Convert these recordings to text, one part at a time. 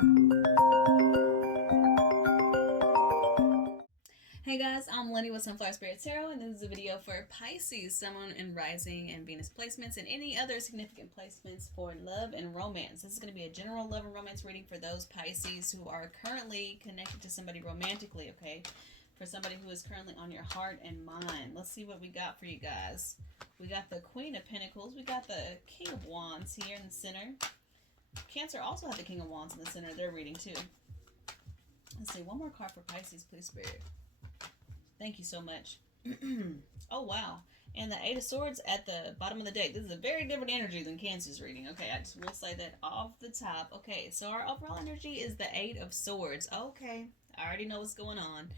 Hey guys, I'm Lynnie with Sunflower Spirit Tarot, and this is a video for Pisces, Sun, and Rising, and Venus placements, and any other significant placements for love and romance. This is going to be a general love and romance reading for those Pisces who are currently connected to somebody romantically, okay? For somebody who is currently on your heart and mind. Let's see what we got for you guys. We got the Queen of Pentacles. We got the King of Wands here in the center. Cancer also had the King of Wands in the center of their reading too. Let's see, one more card for Pisces, please, Spirit. Thank you so much. Oh, wow. And the Eight of Swords at the bottom of the deck. This is a very different energy than Cancer's reading. Okay, I just will say that off the top. Okay, so our overall energy is the Eight of Swords. Okay, I already know what's going on.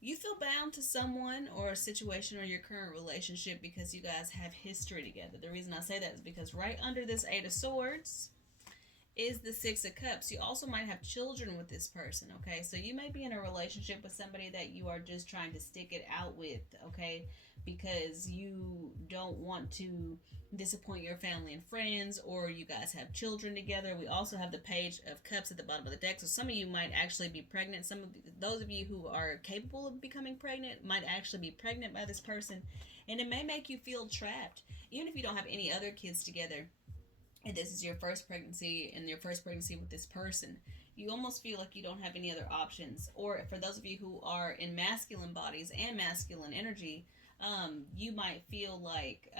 You feel bound to someone or a situation or your current relationship because you guys have history together. The reason I say that is because right under this Eight of Swords is the Six of Cups. You also might have children with this person, okay? So you may be in a relationship with somebody that you are just trying to stick it out with, okay? Because you don't want to disappoint your family and friends, or you guys have children together. We also have the Page of Cups at the bottom of the deck. So some of you might actually be pregnant. Some of those of you who are capable of becoming pregnant might actually be pregnant by this person. And it may make you feel trapped. Even if you don't have any other kids together, and this is your first pregnancy and your first pregnancy with this person, you almost feel like you don't have any other options. Or for those of you who are in masculine bodies and masculine energy, you might feel like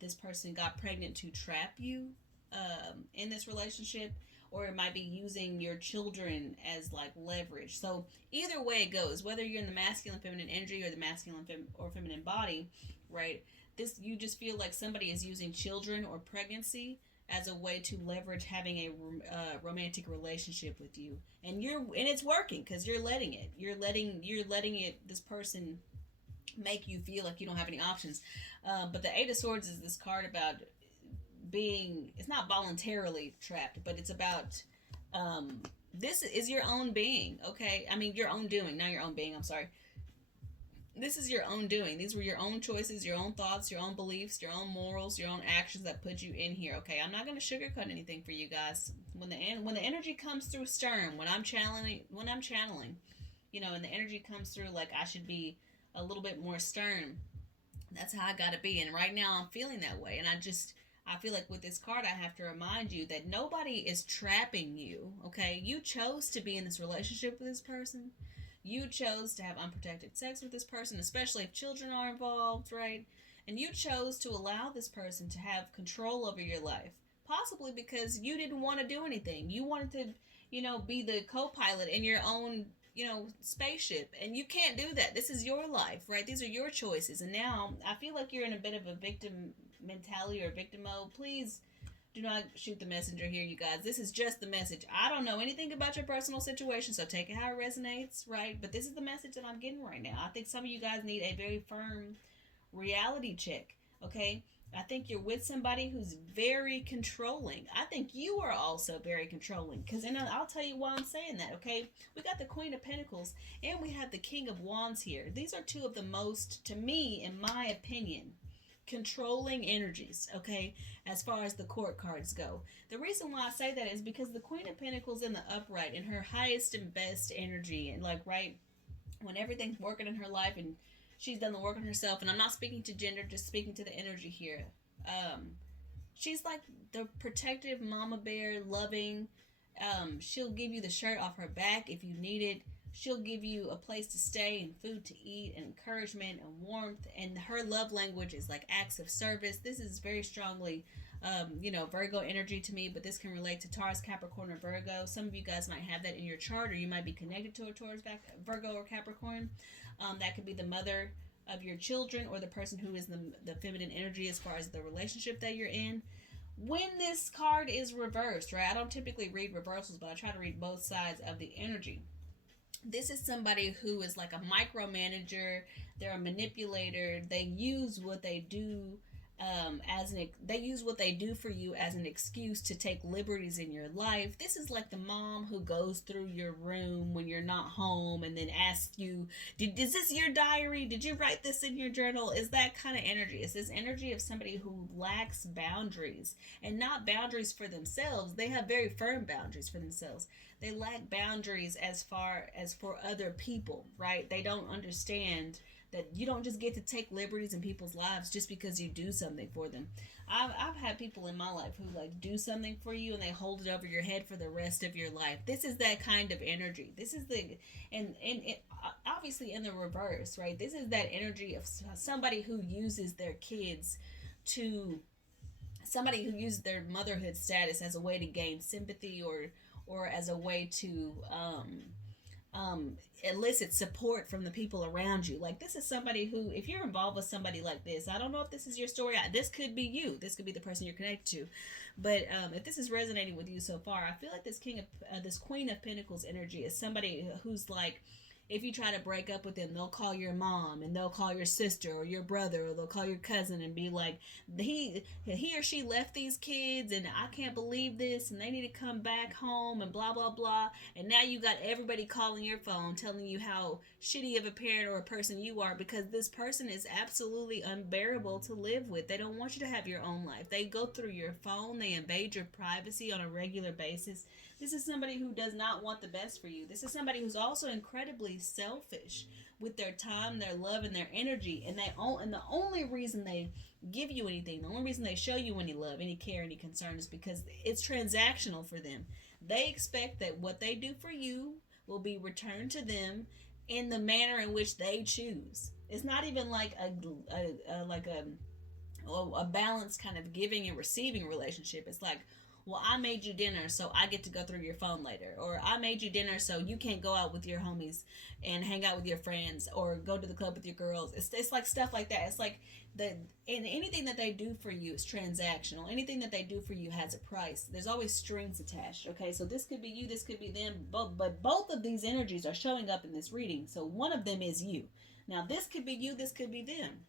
this person got pregnant to trap you in this relationship, or it might be using your children as like leverage. So either way it goes, whether you're in the masculine feminine energy or the masculine or feminine body, right? This, you just feel like somebody is using children or pregnancy as a way to leverage having a romantic relationship with you, and it's working because you're letting it, this person, make you feel like you don't have any options. But the Eight of Swords is this card about being, it's not voluntarily trapped, but it's about this is your own being, okay? I mean, your own doing, not your own being, I'm sorry. This is your own doing. These were your own choices, your own thoughts, your own beliefs, your own morals, your own actions that put you in here. Okay, I'm not going to sugarcoat anything for you guys. When the energy comes through stern, when I'm channeling, and the energy comes through like I should be a little bit more stern. That's how I got to be. And right now I'm feeling that way. And I feel like with this card, I have to remind you that nobody is trapping you. Okay, you chose to be in this relationship with this person. You chose to have unprotected sex with this person, especially if children are involved, right? And you chose to allow this person to have control over your life, possibly because you didn't want to do anything. You wanted to, be the co-pilot in your own, spaceship, and you can't do that. This is your life, right? These are your choices. And now I feel like you're in a bit of a victim mentality or victim mode. Please do not shoot the messenger here, you guys. This is just the message. I don't know anything about your personal situation, so take it how it resonates, right? But this is the message that I'm getting right now. I think some of you guys need a very firm reality check, okay? I think you're with somebody who's very controlling. I think you are also very controlling. Because, and I'll tell you why I'm saying that, okay? We got the Queen of Pentacles and we have the King of Wands here. These are two of the most, to me, in my opinion, controlling energies, okay, as far as the court cards go. The reason why I say that is because the Queen of Pentacles in the upright, in her highest and best energy, and like right when everything's working in her life and she's done the work on herself, and I'm not speaking to gender, just speaking to the energy here. She's like the protective mama bear, loving. She'll give you the shirt off her back if you need it. She'll give you a place to stay and food to eat and encouragement and warmth. And her love language is like acts of service. This is very strongly, Virgo energy to me, but this can relate to Taurus, Capricorn, or Virgo. Some of you guys might have that in your chart, or you might be connected to a Taurus, Virgo, or Capricorn. That could be the mother of your children or the person who is the feminine energy as far as the relationship that you're in. When this card is reversed, right? I don't typically read reversals, but I try to read both sides of the energy. This is somebody who is like a micromanager. They're a manipulator. They use what they do they use what they do for you as an excuse to take liberties in your life. This is like the mom who goes through your room when you're not home and then asks you, is this your diary? Did you write this in your journal? Is that kind of energy? It's this energy of somebody who lacks boundaries, and not boundaries for themselves. They have very firm boundaries for themselves. They lack boundaries as far as for other people, right? They don't understand that you don't just get to take liberties in people's lives just because you do something for them. I've had people in my life who like do something for you and they hold it over your head for the rest of your life. This is that kind of energy. This is the and it, obviously in the reverse, right? This is that energy of somebody who uses their kids to somebody who uses their motherhood status as a way to gain sympathy or as a way to elicit support from the people around you. Like, this is somebody who, if you're involved with somebody like this, I don't know if this is your story. This could be you. This could be the person you're connected to. But if this is resonating with you so far, I feel like this Queen of Pentacles energy is somebody who's like, if you try to break up with them, they'll call your mom and they'll call your sister or your brother, or they'll call your cousin and be like, he or she left these kids and I can't believe this and they need to come back home and blah blah blah. And now you got everybody calling your phone telling you how shitty of a parent or a person you are, because this person is absolutely unbearable to live with. They don't want you to have your own life. They go through your phone, they invade your privacy on a regular basis. This is somebody who does not want the best for you. This is somebody who's also incredibly selfish with their time, their love, and their energy. And the only reason they give you anything, the only reason they show you any love, any care, any concern is because it's transactional for them. They expect that what they do for you will be returned to them in the manner in which they choose. It's not even like a balanced kind of giving and receiving relationship. It's like, well, I made you dinner so I get to go through your phone later, or I made you dinner so you can't go out with your homies and hang out with your friends or go to the club with your girls. It's like stuff like that. It's like and anything that they do for you is transactional. Anything that they do for you has a price. There's always strings attached. Okay, so this could be you, this could be them, but both of these energies are showing up in this reading. So one of them is you. Now this could be you, this could be them.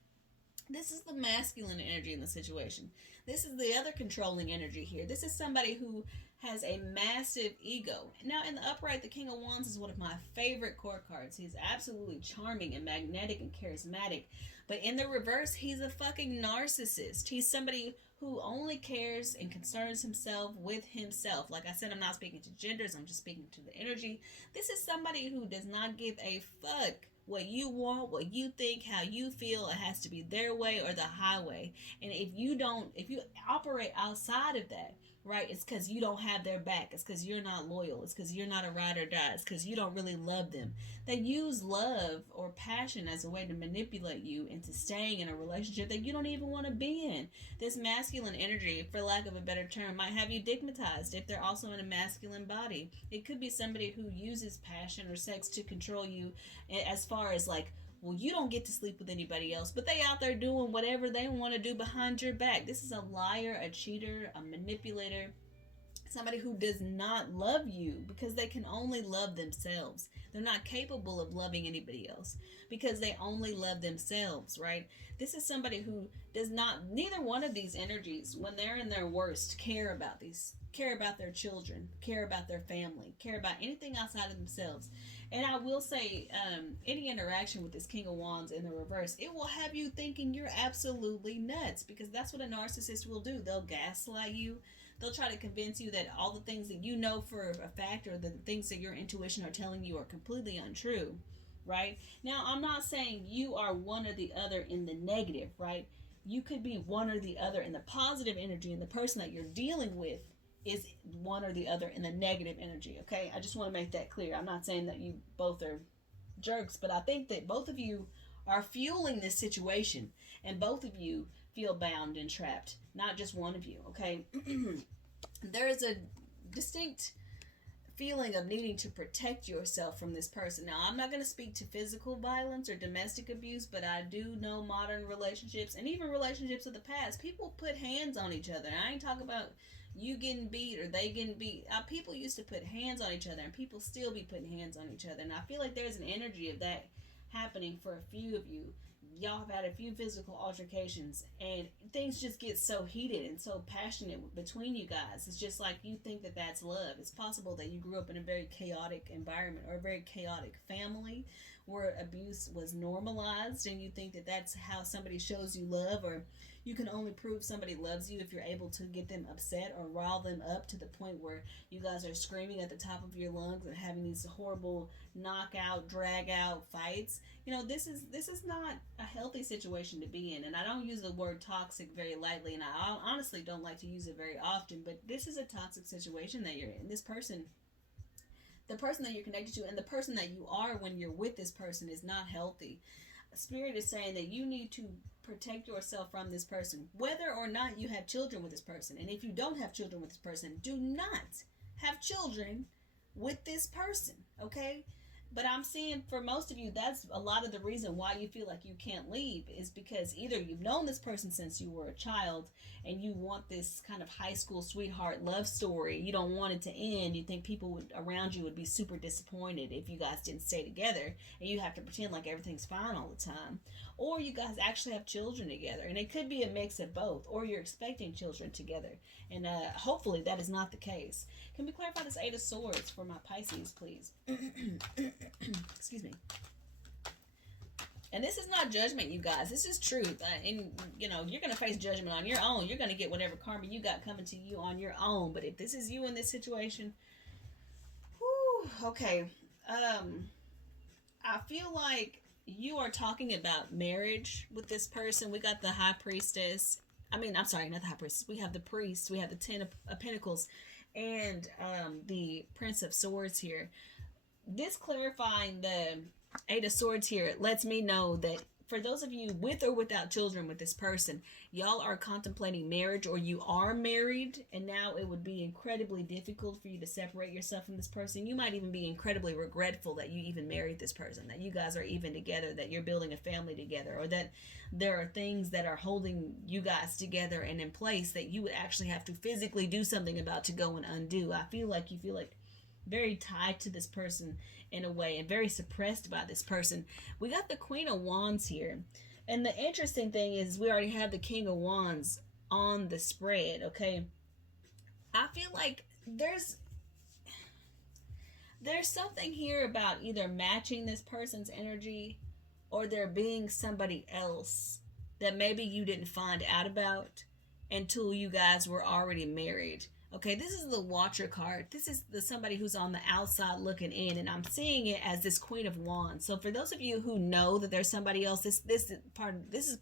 This is the masculine energy in the situation. This is the other controlling energy here. This is somebody who has a massive ego. Now, in the upright, the King of Wands is one of my favorite core cards. He's absolutely charming and magnetic and charismatic. But in the reverse, he's a fucking narcissist. He's somebody who only cares and concerns himself with himself. Like I said, I'm not speaking to genders. I'm just speaking to the energy. This is somebody who does not give a fuck what you want, what you think, how you feel. It has to be their way or the highway. And if you operate outside of that, right, it's because you don't have their back. It's because you're not loyal. It's because you're not a ride or die. It's because you don't really love them. They use love or passion as a way to manipulate you into staying in a relationship that you don't even want to be in. This masculine energy, for lack of a better term, might have you digmatized if they're also in a masculine body. It could be somebody who uses passion or sex to control you, as far as like, well, you don't get to sleep with anybody else, but they out there doing whatever they want to do behind your back. This is a liar, a cheater, a manipulator, somebody who does not love you because they can only love themselves. They're not capable of loving anybody else because they only love themselves, right? This is somebody who does not, neither one of these energies, when they're in their worst, care about their children, care about their family, care about anything outside of themselves. And I will say, any interaction with this King of Wands in the reverse, it will have you thinking you're absolutely nuts, because that's what a narcissist will do. They'll gaslight you. They'll try to convince you that all the things that you know for a fact, or the things that your intuition are telling you, are completely untrue, right? Now, I'm not saying you are one or the other in the negative, right? You could be one or the other in the positive energy, and the person that you're dealing with is one or the other in the negative energy, okay? I just want to make that clear. I'm not saying that you both are jerks, but I think that both of you are fueling this situation, and both of you feel bound and trapped, not just one of you, okay? There is a distinct feeling of needing to protect yourself from this person. Now, I'm not going to speak to physical violence or domestic abuse, but I do know modern relationships, and even relationships of the past, people put hands on each other. And I ain't talking about you getting beat or they getting beat. People used to put hands on each other, and people still be putting hands on each other. And I feel like there's an energy of that happening for a few of you. y'all have had a few physical altercations, and things just get so heated and so passionate between you guys. It's just like you think that that's love. It's possible that you grew up in a very chaotic environment or a very chaotic family where abuse was normalized, and you think that that's how somebody shows you love, or you can only prove somebody loves you if you're able to get them upset or rile them up to the point where you guys are screaming at the top of your lungs and having these horrible knockout, drag out fights. This is not a healthy situation to be in. And I don't use the word toxic very lightly, and I honestly don't like to use it very often, but this is a toxic situation that you're in. This person, the person that you're connected to, and the person that you are when you're with this person is not healthy. Spirit is saying that you need to protect yourself from this person, whether or not you have children with this person. And if you don't have children with this person, do not have children with this person, okay? But I'm seeing for most of you, that's a lot of the reason why you feel like you can't leave, is because either you've known this person since you were a child and you want this kind of high school sweetheart love story. You don't want it to end. You think people around you would be super disappointed if you guys didn't stay together, and you have to pretend like everything's fine all the time. Or you guys actually have children together, and it could be a mix of both, or you're expecting children together. And hopefully that is not the case. Can we clarify this Eight of Swords for my Pisces, please? Excuse me. And this is not judgment, you guys. This is truth. And, you're going to face judgment on your own. You're going to get whatever karma you got coming to you on your own. But if this is you in this situation, okay. I feel like you are talking about marriage with this person. We got the High Priestess. I'm sorry, not the High Priestess. We have the Priest. We have the Ten of Pentacles. And the Prince of Swords here. This clarifying the Eight of Swords here lets me know that for those of you with or without children with this person, y'all are contemplating marriage, or you are married, and now it would be incredibly difficult for you to separate yourself from this person. You might even be incredibly regretful that you even married this person, that you guys are even together, that you're building a family together, or that there are things that are holding you guys together and in place that you would actually have to physically do something about to go and undo. I feel like you feel like very tied to this person in a way, and very suppressed by this person. We got the Queen of Wands here, and the interesting thing is we already have the King of Wands on the spread. Okay, I feel like there's something here about either matching this person's energy, or there being somebody else that maybe you didn't find out about until you guys were already married. Okay, this is the Watcher card. This is somebody who's on the outside looking in, and I'm seeing it as this Queen of Wands. So for those of you who know that there's somebody else, this is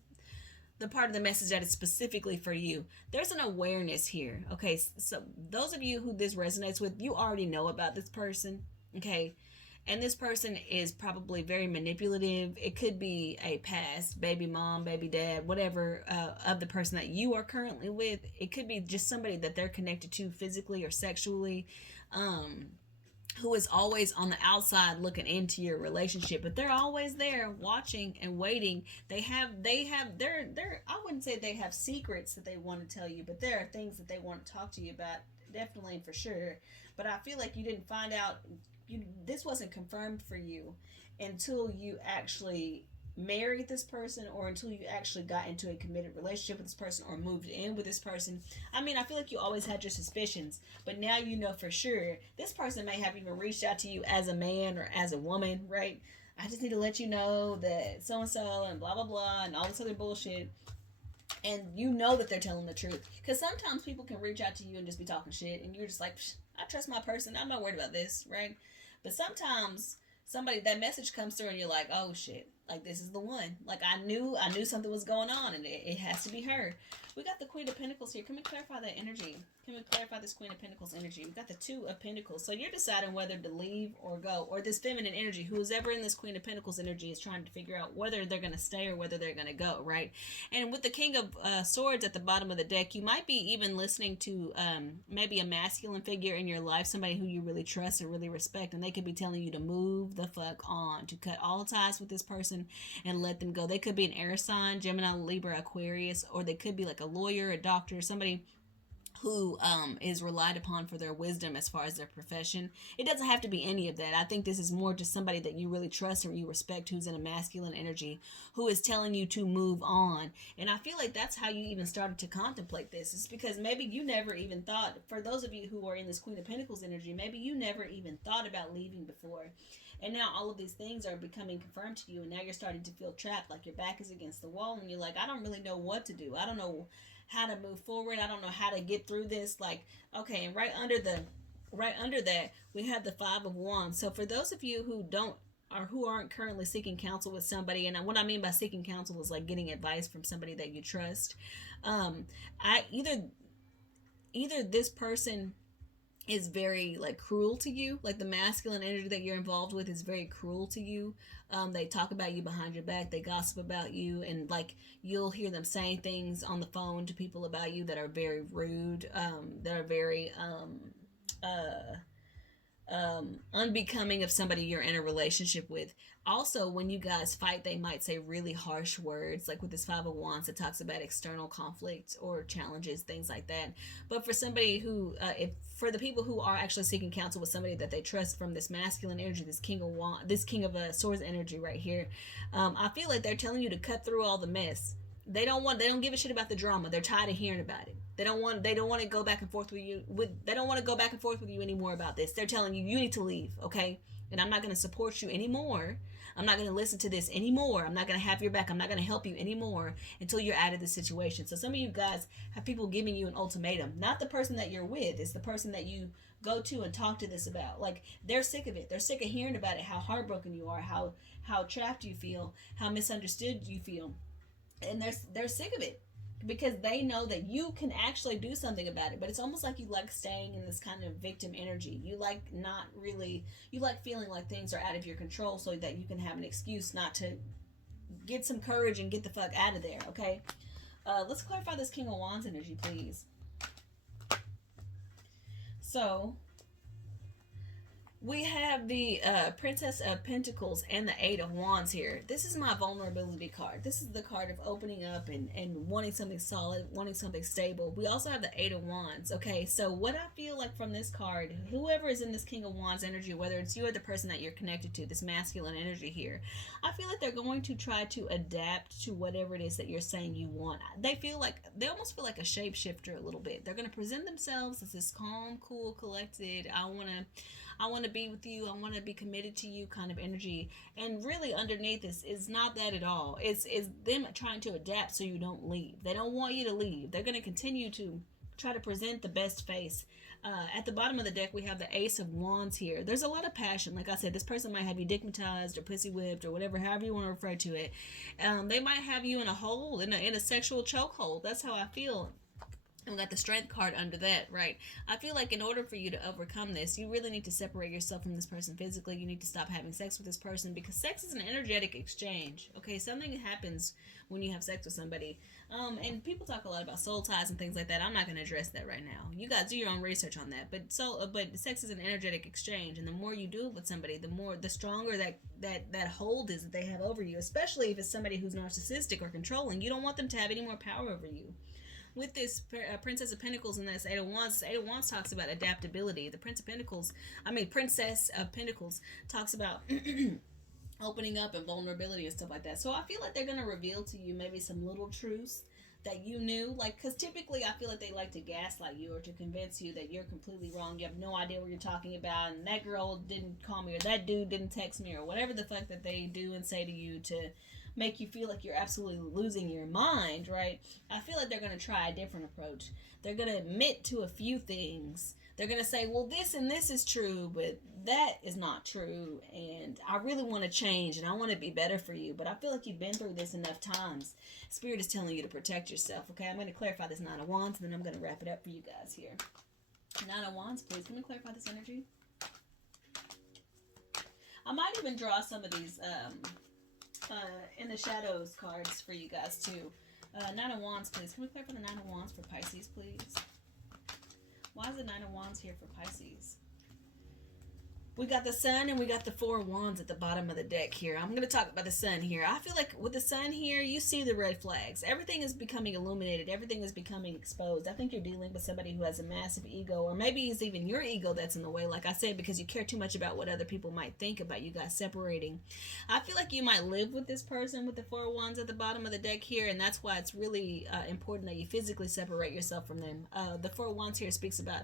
the part of the message that is specifically for you. There's an awareness here. Okay, so those of you who this resonates with, you already know about this person. Okay, and this person is probably very manipulative. It could be a past baby mom, baby dad, whatever, of the person that you are currently with. It could be just somebody that they're connected to physically or sexually, who is always on the outside looking into your relationship, but they're always there watching and waiting. They have I wouldn't say they have secrets that they want to tell you, but there are things that they want to talk to you about, definitely, for sure. But I feel like you didn't find out, this wasn't confirmed for you until you actually married this person, or until you actually got into a committed relationship with this person, or moved in with this person. I feel like you always had your suspicions, but now you know for sure. This person may have even reached out to you as a man or as a woman, right? I just need to let you know that so-and-so and blah, blah, blah, and all this other bullshit. And you know that they're telling the truth. Because sometimes people can reach out to you and just be talking shit, and you're just like, I trust my person. I'm not worried about this, right? But sometimes that message comes through and you're like, oh shit, like this is the one. Like I knew something was going on, and it has to be her. We got the Queen of Pentacles here. Can we clarify that energy? Can we clarify this Queen of Pentacles energy? We got the Two of Pentacles. So you're deciding whether to leave or go, or this feminine energy, who's ever in this Queen of Pentacles energy, is trying to figure out whether they're going to stay or whether they're going to go, right? And with the King of Swords at the bottom of the deck, you might be even listening to maybe a masculine figure in your life, somebody who you really trust and really respect, and they could be telling you to move the fuck on, to cut all ties with this person and let them go. They could be an air sign, Gemini, Libra, Aquarius, or they could be like a lawyer, a doctor, somebody who is relied upon for their wisdom as far as their profession. It doesn't have to be any of that. I think this is more just somebody that you really trust or you respect, who's in a masculine energy, who is telling you to move on. And I feel like that's how you even started to contemplate this. It's because maybe you never even thought, for those of you who are in this Queen of Pentacles energy, maybe you never even thought about leaving before. And now all of these things are becoming confirmed to you, and now you're starting to feel trapped, like your back is against the wall, and you're like, I don't really know what to do. I don't know how to move forward. I don't know how to get through this. Like, okay, and right under that, we have the Five of Wands. So for those of you who don't or who aren't currently seeking counsel with somebody, and what I mean by seeking counsel is like getting advice from somebody that you trust. I either this person is very like cruel to you, like the masculine energy that you're involved with is very cruel to you. They talk about you behind your back, they gossip about you, and like you'll hear them saying things on the phone to people about you that are very rude, that are very unbecoming of somebody you're in a relationship with. Also, when you guys fight, they might say really harsh words, like with this Five of Wands, it talks about external conflicts or challenges, things like that. But for somebody who, for the people who are actually seeking counsel with somebody that they trust from this masculine energy, this King of Swords energy right here, I feel like they're telling you to cut through all the mess. They don't give a shit about the drama. They're tired of hearing about it. They don't want to go back and forth with you. They don't want to go back and forth with you anymore about this. They're telling you, you need to leave, okay? And I'm not going to support you anymore. I'm not going to listen to this anymore. I'm not going to have your back. I'm not going to help you anymore until you're out of the situation. So some of you guys have people giving you an ultimatum. Not the person that you're with. It's the person that you go to and talk to this about. Like, they're sick of it. They're sick of hearing about it, how heartbroken you are, how trapped you feel, how misunderstood you feel. And they're sick of it because they know that you can actually do something about it. But it's almost like you like staying in this kind of victim energy. You like feeling like things are out of your control so that you can have an excuse not to get some courage and get the fuck out of there, okay? Let's clarify this King of Wands energy, please. So we have the Princess of Pentacles and the Eight of Wands here. This is my vulnerability card. This is the card of opening up and wanting something solid, wanting something stable. We also have the Eight of Wands. Okay, so what I feel like from this card, whoever is in this King of Wands energy, whether it's you or the person that you're connected to, this masculine energy here, I feel like they're going to try to adapt to whatever it is that you're saying you want. They almost feel like a shapeshifter a little bit. They're going to present themselves as this calm, cool, collected, I want to be with you, I want to be committed to you kind of energy. And really underneath this is not that at all. It's them trying to adapt so you don't leave. They don't want you to leave. They're going to continue to try to present the best face. At the bottom of the deck, we have the Ace of Wands here. There's a lot of passion. Like I said, this person might have you dickmatized or pussy whipped or whatever, however you want to refer to it. They might have you in a hole, in a sexual chokehold. That's how I feel. And we got the Strength card under that, right? I feel like in order for you to overcome this, you really need to separate yourself from this person physically. You need to stop having sex with this person because sex is an energetic exchange. Okay, something happens when you have sex with somebody. And people talk a lot about soul ties and things like that. I'm not going to address that right now. You guys do your own research on that. But sex is an energetic exchange, and the more you do it with somebody, the stronger that hold is that they have over you. Especially if it's somebody who's narcissistic or controlling. You don't want them to have any more power over you. With this Princess of Pentacles and this Eight of Wands talks about adaptability. The Princess of Pentacles talks about opening up and vulnerability and stuff like that. So I feel like they're going to reveal to you maybe some little truths that you knew. Like, because typically I feel like they like to gaslight you or to convince you that you're completely wrong. You have no idea what you're talking about, and that girl didn't call me, or that dude didn't text me, or whatever the fuck that they do and say to you to make you feel like you're absolutely losing your mind, right? I feel like they're going to try a different approach. They're going to admit to a few things. They're going to say, well, this and this is true, but that is not true, and I really want to change, and I want to be better for you, but I feel like you've been through this enough times. Spirit is telling you to protect yourself, okay? I'm going to clarify this Nine of Wands, and then I'm going to wrap it up for you guys here. Nine of Wands, please. Can we clarify this energy? I might even draw some of these in the shadows cards for you guys too. Nine of Wands, please. Can we clarify the Nine of Wands for Pisces, please? Why is the Nine of Wands here for Pisces? We got the sun and we got the four wands at the bottom of the deck here. I'm going to talk about the sun here. I feel like with the sun here, you see the red flags. Everything is becoming illuminated. Everything is becoming exposed. I think you're dealing with somebody who has a massive ego, or maybe it's even your ego that's in the way, like I said, because you care too much about what other people might think about you guys separating. I feel like you might live with this person with the four wands at the bottom of the deck here, and that's why it's really important that you physically separate yourself from them. The four wands here speaks about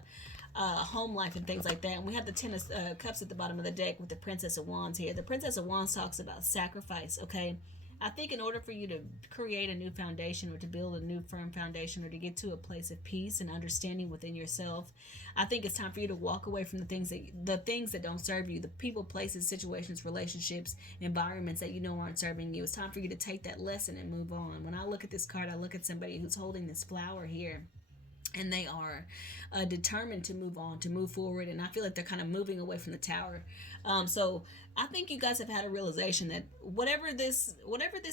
home life and things like that. And we have the Ten of Cups at the bottom of the deck with the Princess of Wands here. The Princess of Wands talks about sacrifice, okay? I think in order for you to create a new foundation, or to build a new firm foundation, or to get to a place of peace and understanding within yourself, I think it's time for you to walk away from the things that don't serve you, the people, places, situations, relationships, environments that you know aren't serving you. It's time for you to take that lesson and move on. When I look at this card, I look at somebody who's holding this flower here, and they are determined to move on, to move forward, and I feel like they're kind of moving away from the tower. So I think you guys have had a realization that whatever this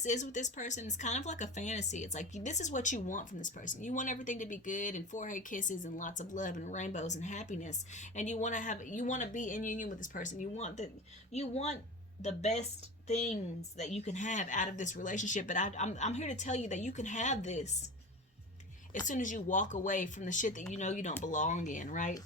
is with this person, is kind of like a fantasy. It's like, this is what you want from this person. You want everything to be good and forehead kisses and lots of love and rainbows and happiness, and you want to be in union with this person. You want the best things that you can have out of this relationship. But I'm here to tell you that you can have this as soon as you walk away from the shit that you know you don't belong in, right?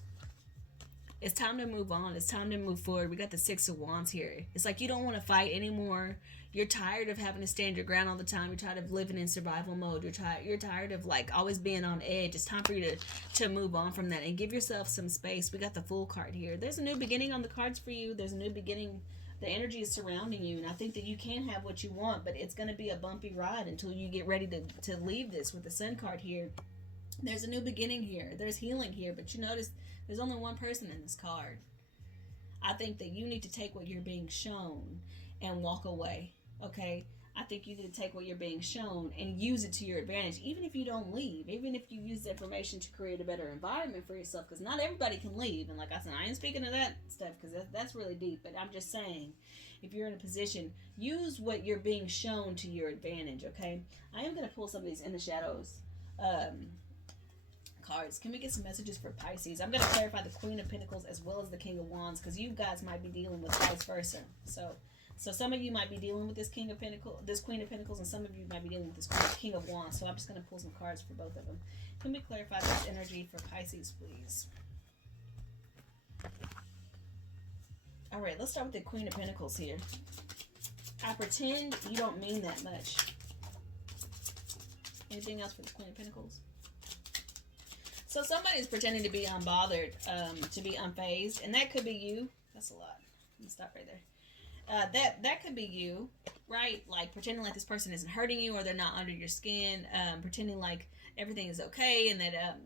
It's time to move on. It's time to move forward. We got the Six of Wands here. It's like you don't want to fight anymore. You're tired of having to stand your ground all the time. You're tired of living in survival mode. You're tired of like always being on edge. It's time for you to move on from that and give yourself some space. We got the Fool card here. There's a new beginning on the cards for you. There's a new beginning. The energy is surrounding you, and I think that you can have what you want, but it's going to be a bumpy ride until you get ready to leave this. With the Sun card here, there's a new beginning here. There's healing here, but you notice there's only one person in this card. I think that you need to take what you're being shown and walk away, okay? I think you need to take what you're being shown and use it to your advantage, even if you don't leave, even if you use the information to create a better environment for yourself, because not everybody can leave. And like I said, I ain't speaking of that stuff because that's really deep, but I'm just saying, if you're in a position, use what you're being shown to your advantage, okay? I am going to pull some of these In the Shadows cards. Can we get some messages for Pisces? I'm going to clarify the Queen of Pentacles as well as the King of Wands, because you guys might be dealing with vice versa. So some of you might be dealing with this Queen of Pentacles, and some of you might be dealing with this King of Wands. So I'm just going to pull some cards for both of them. Can we clarify this energy for Pisces, please? All right, let's start with the Queen of Pentacles here. I pretend you don't mean that much. Anything else for the Queen of Pentacles? So somebody's pretending to be unbothered, to be unfazed, and that could be you. That's a lot. Let me stop right there. That could be you, right? Like pretending like this person isn't hurting you, or they're not under your skin, pretending like everything is okay, and that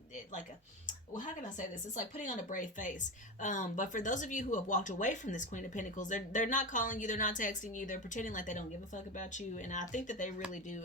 well, how can I say this? It's like putting on a brave face. But for those of you who have walked away from this Queen of Pentacles, they're not calling you, they're not texting you, they're pretending like they don't give a fuck about you, and I think that they really do.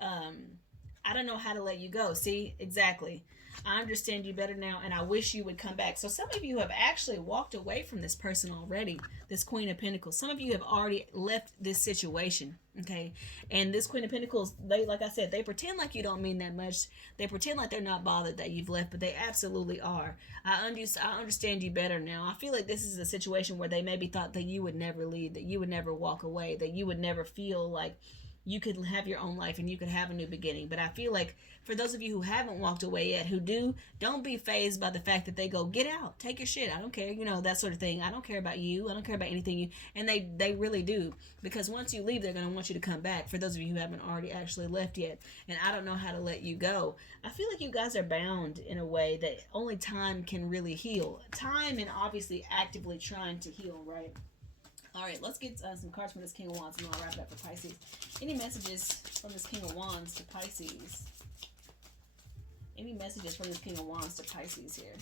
I don't know how to let you go. See, exactly. I understand you better now, and I wish you would come back. So some of you have actually walked away from this person already, this Queen of Pentacles. Some of you have already left this situation, okay? And this Queen of Pentacles, like I said, they pretend like you don't mean that much. They pretend like they're not bothered that you've left, but they absolutely are. I understand you better now. I feel like this is a situation where they maybe thought that you would never leave, that you would never walk away, that you would never feel like you could have your own life and you could have a new beginning. But I feel like for those of you who haven't walked away yet, who do, don't be fazed by the fact that they go, get out, take your shit, I don't care, that sort of thing. I don't care about you, I don't care about anything and they really do, because once you leave, they're going to want you to come back, for those of you who haven't already actually left yet. And I don't know how to let you go. I feel like you guys are bound in a way that only time can really heal. Time, and obviously actively trying to heal, right? All right, let's get some cards from this King of Wands, and I'll wrap it up for Pisces. Any messages from this King of Wands to Pisces? Any messages from this King of Wands to Pisces here?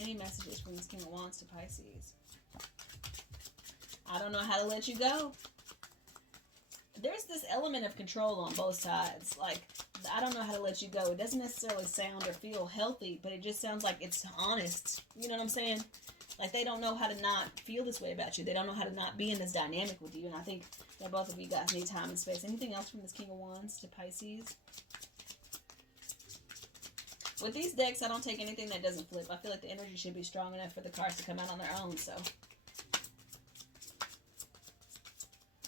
Any messages from this King of Wands to Pisces? I don't know how to let you go. There's this element of control on both sides. Like, I don't know how to let you go. It doesn't necessarily sound or feel healthy, but it just sounds like it's honest. You know what I'm saying? Like, they don't know how to not feel this way about you. They don't know how to not be in this dynamic with you. And I think that both of you guys need time and space. Anything else from this King of Wands to Pisces? With these decks, I don't take anything that doesn't flip. I feel like the energy should be strong enough for the cards to come out on their own, so.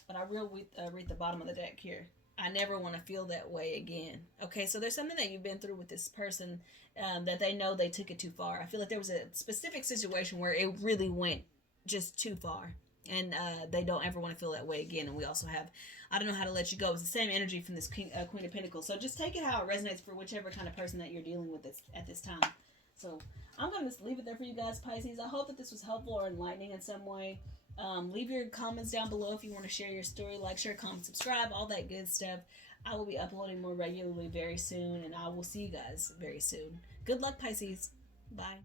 But I will read the bottom of the deck here. I never want to feel that way again. Okay, so there's something that you've been through with this person that they know they took it too far. I feel like there was a specific situation where it really went just too far. And they don't ever want to feel that way again. And we also have, I don't know how to let you go. It's the same energy from this Queen of Pentacles. So just take it how it resonates for whichever kind of person that you're dealing with at this time. So I'm going to just leave it there for you guys, Pisces. I hope that this was helpful or enlightening in some way. Leave your comments down below if you want to share your story. Like, share, comment, subscribe, all that good stuff. I will be uploading more regularly very soon, and I will see you guys very soon. Good luck, Pisces. Bye.